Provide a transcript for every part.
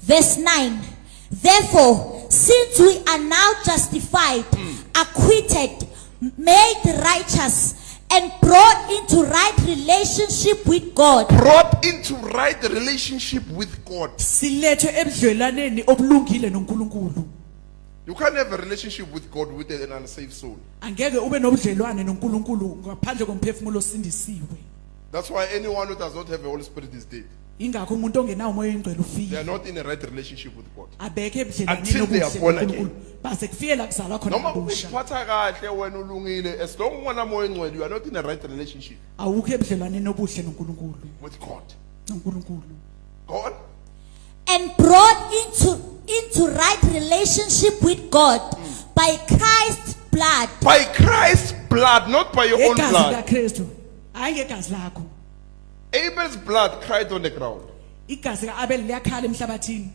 Verse 9. Therefore, since we are now justified, acquitted, made righteous, and brought into right relationship with God. Brought into right relationship with God. Silethwe ebudlelwaneni obulungile noNkulunkulu. You can't have a relationship with God with an unsaved soul. Angeke ube nobudlelwane noNkulunkulu ngaphandle komphefumulo osindisiwe. That's why anyone who does not have the Holy Spirit is dead. Ingakho umuntu ongenawo umoya oyingcwele They are ufile. not in a right relationship with God. Abekho ebudlelwaneni Until they are born nobuhle again. noNkulunkulu. Base kufikela kuzalwa khona Noma kabusha. ukuphatha kahle wena ulungile, as long as umoya engcwele, you are not in a right relationship Awukho ebudlelwaneni obuhle noNkulunkulu. with God. noNkulunkulu. Go on. And brought into right relationship with God by Christ's blood. By Christ's blood, not by your own Egazi blood. kaKristu. Hayi ngegazi lakho. Abel's blood cried on the ground. Igazi kaAbel liyakhala emhlabathini.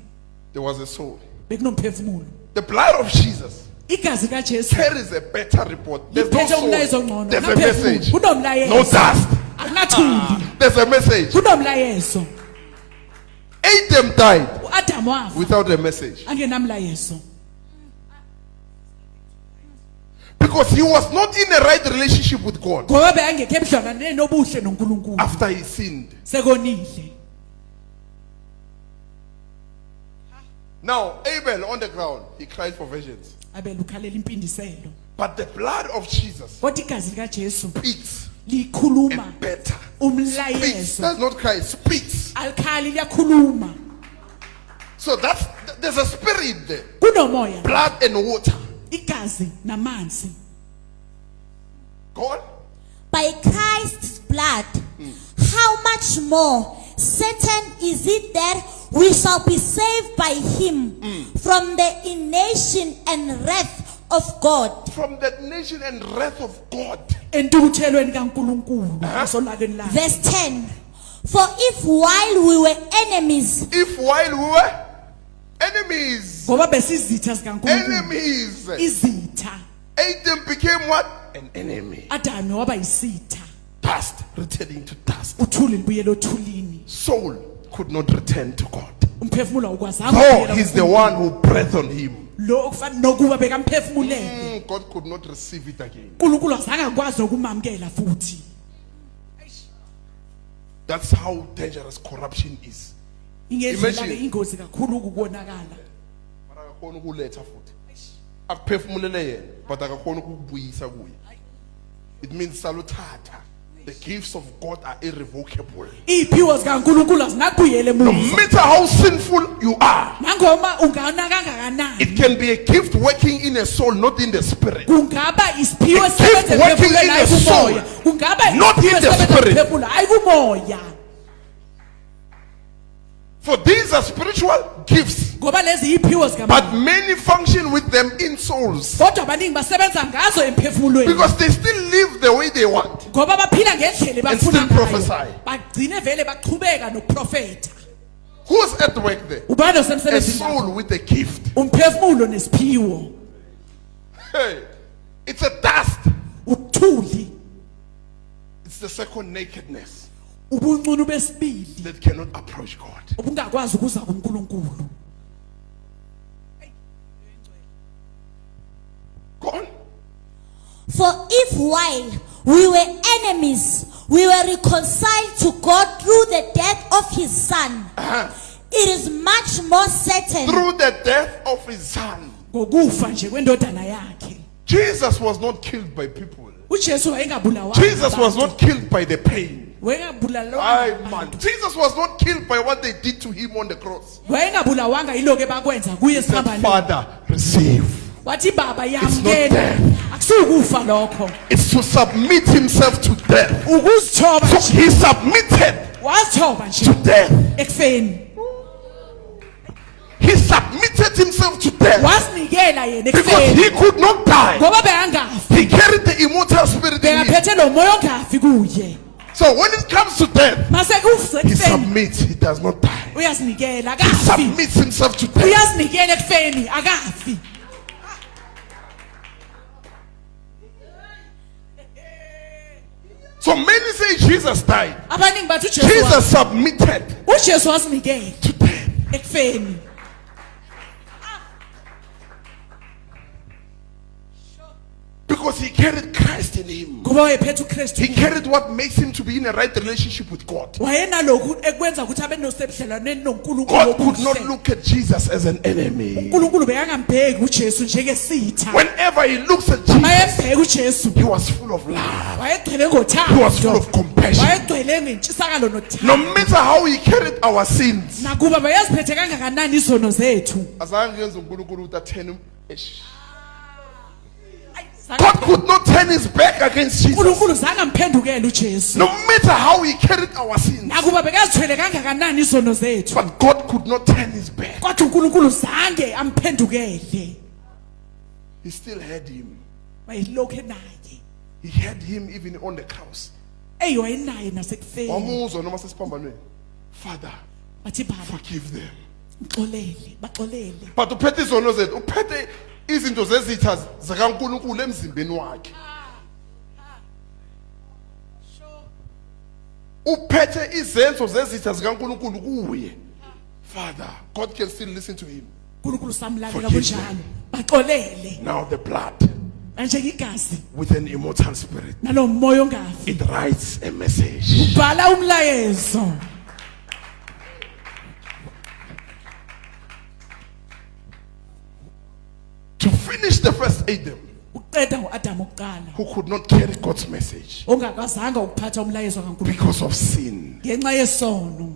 There was a soul. Bekunomphefumulo. The blood of Jesus Igazi kaJesu carries a better report. There's no liphethe umlayezo soul. ongcono. There's a Kunaphefumulo. message. Kunomlayezo. No dust. Akunathuli. There's a message. Kunomlayezo. Adam died uAdam wafa without a message angenamlayezo. because he was not in a right relationship with God Ngoba bengekho ebudlelwaneni obuhle noNkulunkulu. after he sinned. Sekonile. Now, Abel on the ground, he cried for vengeance. Abel ukhalela impindiselo. But the blood of Jesus Kodwa igazi likaJesu speaks likhuluma and better. Speaks, umlayezo. does not cry, speaks. Alikhali liyakhuluma. So there's a spirit there. Kunomoya, Blood and water. igazi namanzi. Go on. By Christ's blood, how much more certain is it that we shall be saved by him from the indignation and wrath of God. From the nation and wrath of God. Entuthelweni kaNkulunkulu asolakeni lakhe. Verse 10. For if while we were enemies, If while we were enemies, Ngoba besizitha zikaNkulunkulu. enemies, Izitha. Adam became what? An enemy. Adamu waba yisitha. Dust, returning to dust. Uthuli libuyela othulini. Soul could not return to God. Umphefumulo awukwazanga Oh, ukubuyela he's the kuNkulunkulu. one who breathed on him. Lo okufana nokuba bekamphefumulele. God could not receive it again. uNkulunkulu azange akwazi ukumamkela futhi. That's how dangerous corruption is. Ingedlela ke Imagine. ingozi kakhulu ukubonakala. Mara akakhona ukuletha futhi. Akuphefumulele yena, but akakhona ukubuyisa kuye. It means salutata. The gifts of God are irrevocable. Iphiwo zikaNkulunkulu azinakubuyela No emuva. matter how sinful you are, Nangoma ungana kangakanani. it can be a gift working in a soul, not in the spirit. Kungaba isiphiwo A gift esisebenza working emphefumulweni in hayi the soul, kumoya. Kungaba not in isiphiwo the esisebenza spirit. emphefumulweni hayi kumoya. For these are spiritual gifts, Ngoba lezi iphiwo zikaMama. but many function with them in souls Kodwa abaningi basebenza ngazo emphefumulweni. because they still live the way they want. Ngoba baphila ngendlela And bafuna still ngayo. prophesy. Bagcine vele baqhubeka nokuprofeta. Who's at work there? Ubani A osemsebenzini soul lapho? with a gift. Umphefumulo nesiphiwo. Hey, it's a dust. Uthuli. It's the second nakedness Ubuncunu besibili. that cannot approach God. Ubungakwazi ukuza kuNkulunkulu. Go on. for if while we were enemies, we were reconciled to God through the death of his son, it is much more certain. Through the death of his son. Ngokufa nje kwendodana yakhe. Jesus was not killed by people. uJesu wayengabulawa. Jesus was not killed by the pain. Wayengabulawa. Aye, man. Jesus was not killed by what they did to him on the cross. Wayengabulawanga yiloko ebakwenza kuye He said, esihambaneni. Father, receive. Wathi baba It's not yamkela. death. Akusukufa lokho. It's to submit himself to death. Ukuzithoba So nje. he submitted Wazithoba to nje death. ekufeni. He submitted himself to death Wazinikela yena because ekufeni. he could not die. Ngoba beyangafi. He carried the immortal spirit in him. Bekaphethe lo moya ongafi kuye. So when it comes to death, Mase kufa he ekufeni. submits. He does not die. Uyazinikela He akafi. submits himself to death. Uyazinikela ekufeni akafi. So many say Jesus died. Abaningi bathi uJesu. Jesus submitted uJesu wazinikela to death. ekufeni. Because he carried Christ in him. ngoba wayephethe uKristu. He carried what makes him to be in a right relationship with God. Wayenalokhu ekwenza ukuthi abe nosebudlelwane noNkulunkulu. God could not look at Jesus as an enemy. uNkulunkulu bekangambheki uJesu njengesitha. Whenever he looks at Jesus, Mayembheka uJesu. he was full of love. Wayegcwele He was full ngothando. of compassion. Wayegcwele ngentshisakalo nothando. No matter how he carried our sins, Nakuba bayaziphethe kangakanani izono zethu. azange yenze uNkulunkulu ukuthi athene eish. God could not turn his back against Jesus. uNkulunkulu zange amphendukele uJesu. No matter how he carried our sins, Nakuba bekazithwele kangakanani izono zethu. but God could not turn his back. Kodwa uNkulunkulu zange amphendukele. He still had him. Wayelokhu naye. He had him even on the cross. Wayenaye nasekufeni. Wamuzwa noma sesiphambanweni. Father, Wathi baba, forgive them. baxolele. But uphethe izono zethu, uphethe izinto zezitha zakaNkulunkulu emzimbeni wakhe. Uphethe izenzo zezitha zikaNkulunkulu kuye. Father, God can still listen to him. uNkulunkulu samlalela Forgive kunjalo. Baxolele. Now the blood Manje igazi with an immortal spirit, nalomoya ongafi. it writes a message. Bhala umlayezo. To finish the first Adam, Uqeda uAdam oqala. who could not carry God's message Ongakwazanga ukuphatha umlayezo kaNkulunkulu because of sin. ngenxa yesono.